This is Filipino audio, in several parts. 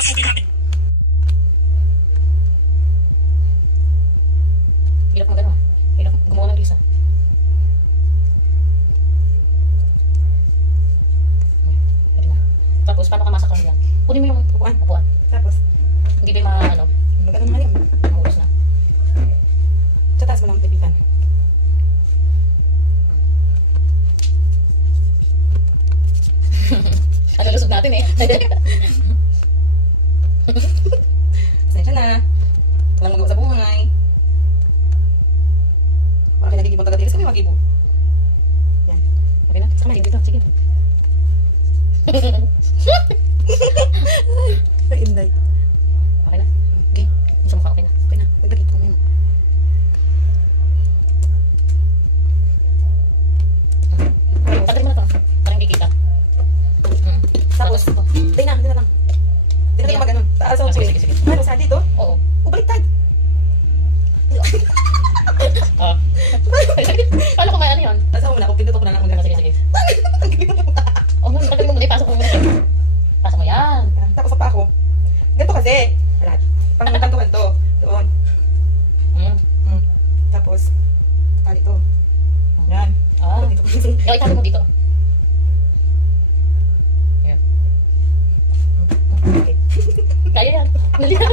Hirap mag ano. Hirap gumawa ng risa. Pwede na. Tapos, paano ka masak lang yan? Kunin mo yung upuan. Tapos, Hindi ba yung mga ano? magano naman yun. Mahulog na. Sa taas mo lang pipitan. Ano lusog natin eh. Pasensya na. Walang magawa sa buhay. Baka nagigibang tagadilis kami magibo. Yan. Okay na? Saka na, dito. Sige. Ay, inday. Okay na? Okay. Gusto mo ka, okay na. Okay na. Nagdagit ko ngayon. Tagal mo na to. Parang hindi kita. Tapos, hindi na lang. Hindi na lang mag-ganon. Taas ako Sige, eh. sige, sige. Ano, sa dito? Oo. Ubaliktad. Ah. Paano ko may ano yun? Taas ako muna. Kung pindot ako na lang. Sige, sige. Oh, tagal mo muna. Ipasok mo muna. Pasok mo yan. Tapos pa ako. Ganito kasi. Alat. Pang kanto-kanto. Doon. Tapos, tali to. Yan. Ah. Dito. Ikaw, itabi mo dito. Yan. Okay. Kaya yan. Dali na.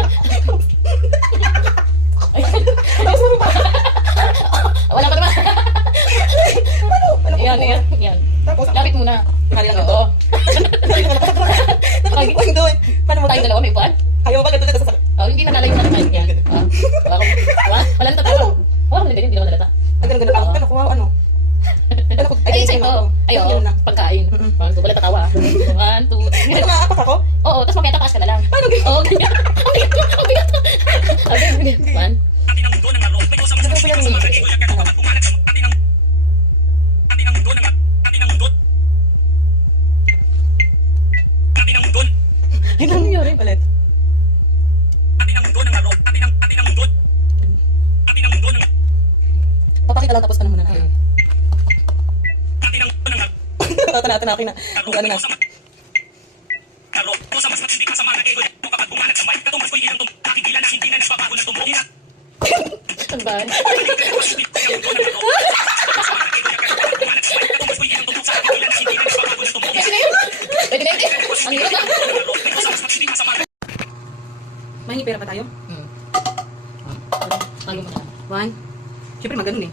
Wala pa naman. Yan, yan, yan. Tapos, Lapit muna. Kali lang Oo. Dapat yung doon. Paano mo? Tayong dalawa may upuan. Ayaw mo ba ganito sa Oh, hindi nalalayo na tayo. Yan. Wala na tayo. Wala na hindi naman nalata. Ang ganun ako. Ano, kuha ano? Ay, isa ito. Ay, oo. Pagkain. Wala tatawa. 1, 2, 3. Ano nga, apak ako? Oo, tapos mamaya tataas ka na lang. Paano ganyan? Oo, ganyan. Ang bigat. Ang bigat. Okay, 1. Ano nangyari? Ulit. Papakita lang tapos ano muna natin. Tatanakin na. Kung ano na. Ang bahan. Pwede na yun. Ang hirap na. Mahingi pera pa tayo? Tayo mo na. 1. Siyempre maganon eh.